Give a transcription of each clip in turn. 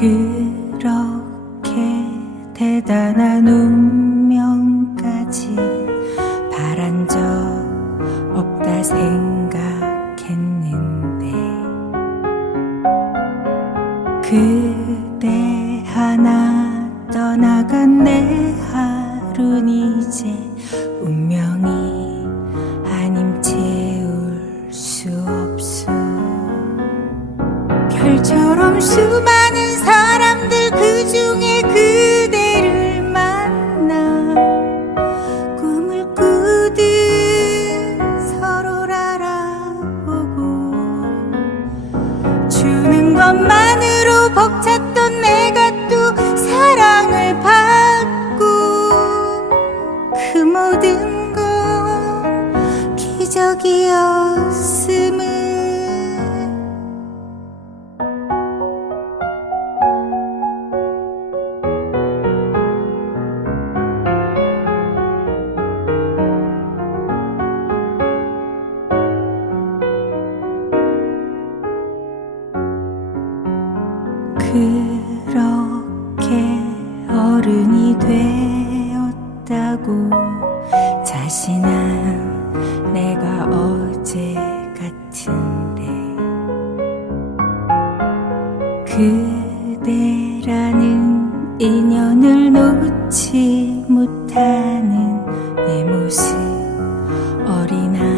그렇게 대단한 운명까지 바란 적 없다 생각했는데 그대 하나 떠나간 내 하루는 이제 운명이 별처럼 수많은 사람들 그 중에 그대를 만나 꿈을 꾸듯 서로를 알아보고 주는 것만으로 벅찼던 그렇게 어른이 되었다고 자신한 내가 어제 같은데. 그대라는 인연을 놓지 못하는 내 모습 어린아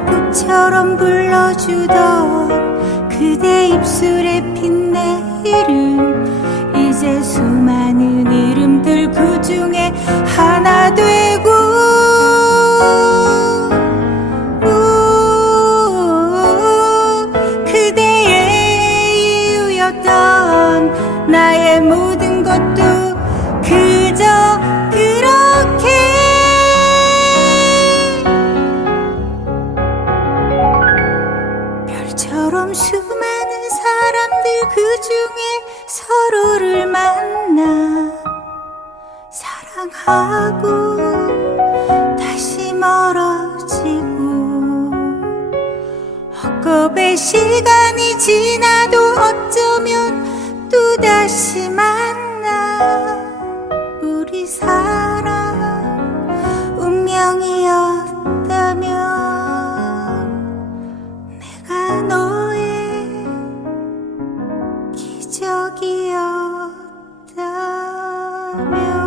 꽃처럼 불러주던 그대 입술에 핀 내 이름. 이제 수많은 이름들 그 중에 하나 되고. 우, 그대의 이유였던 나의 모 별처럼 수많은 사람들 그 중에 서로를 만나 사랑하고 다시 멀어지고 헛겁의 시간이 지나도 어쩌면 또 다시 만나 우리 사랑 love you.